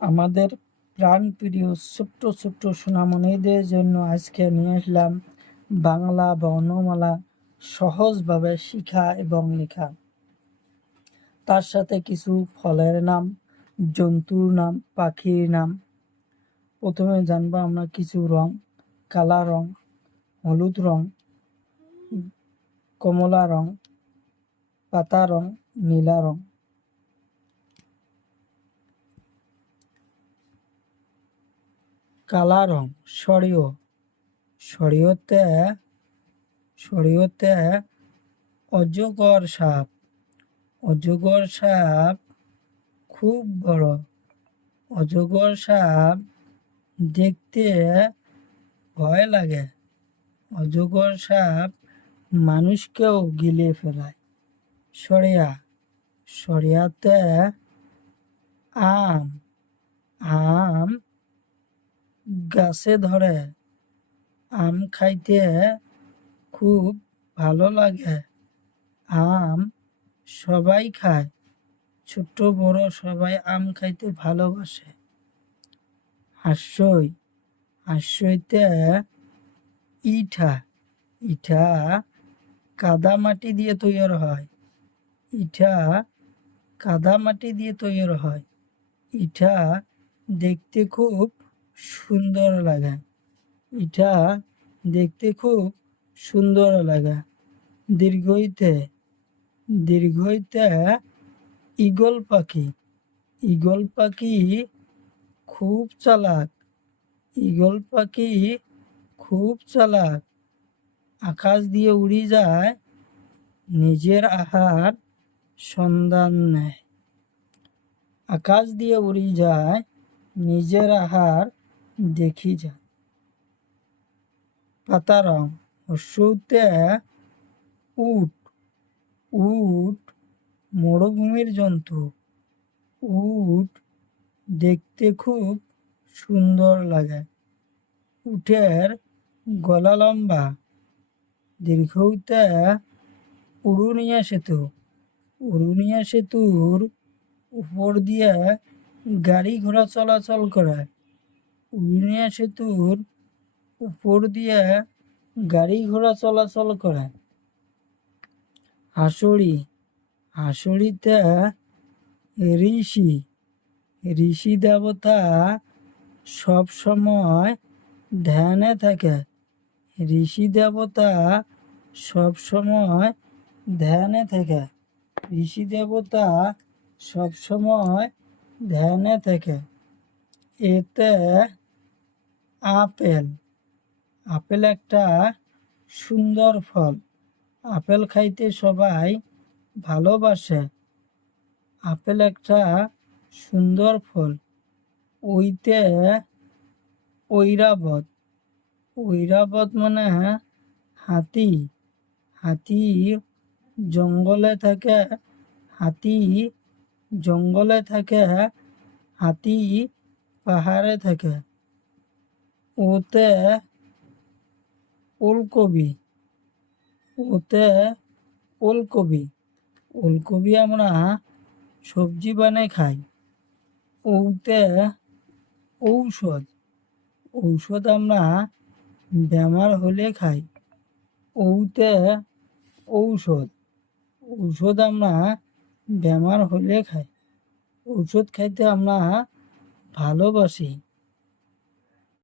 আমাদের প্রাণপ্রিয় ছোট্ট ছোট্ট সোনামণিদের জন্য আজকে নিয়ে আসলাম বাংলা বর্ণমালা সহজভাবে শিখা এবং লেখা। তার সাথে কিছু ফলের নাম, জন্তুর নাম, পাখির নাম। প্রথমে জানবো আমরা কিছু রং: কালা রং, হলুদ রং, কমলা রং, পাতা রং, নীলা রং। কালা রং শরীয়তে অজগর সাপ। অজগর সাপ খুব বড়। অজগর সাপ দেখতে ভয় লাগে। অজগর সাপ মানুষকেও গিলে ফেলায়। শরিয়াতে আম গাছে ধরে। আম খাইতে খুব ভালো লাগে। আম সবাই খায়, ছোট বড় সবাই আম খাইতে ভালোবাসে। হাঁসইতে ইটা কাদা মাটি দিয়ে তৈরি হয়। ইটা দেখতে খুব সুন্দর লাগে। দীর্ঘইতে ঈগল পাখি খুব চালাক। আকাশ দিয়ে উড়ে যায়, নিজের আহার সন্ধান নেয়। দেখি যায়। পাতা রং: হর্ষউতে উট মরুভূমির জন্তু। উট দেখতে খুব সুন্দর লাগে। উটের গলা লম্বা। দীর্ঘউতে উড়ুনিয়া সেতুর উপর দিয়ে গাড়ি ঘোড়া চলাচল করে। হাঁসুড়িতে ঋষি দেবতা সব সময় ধ্যানে থাকে। এতে আপেল একটা সুন্দর ফল। আপেল খাইতে সবাই ভালোবাসে। আপেল একটা সুন্দর ফল। ওইতে ঐরাবত মানে হাতি। হাতি জঙ্গলে থাকে। হাতি পাহাড়ে থাকে। ওতে ওলকবি আমরা সবজি বানাই খাই। ওতে ঔষধ আমরা বেমার হলে খাই। ওতে ঔষধ আমরা বেমার হলে খাই। ঔষধ খাইতে আমরা ভালোবাসি।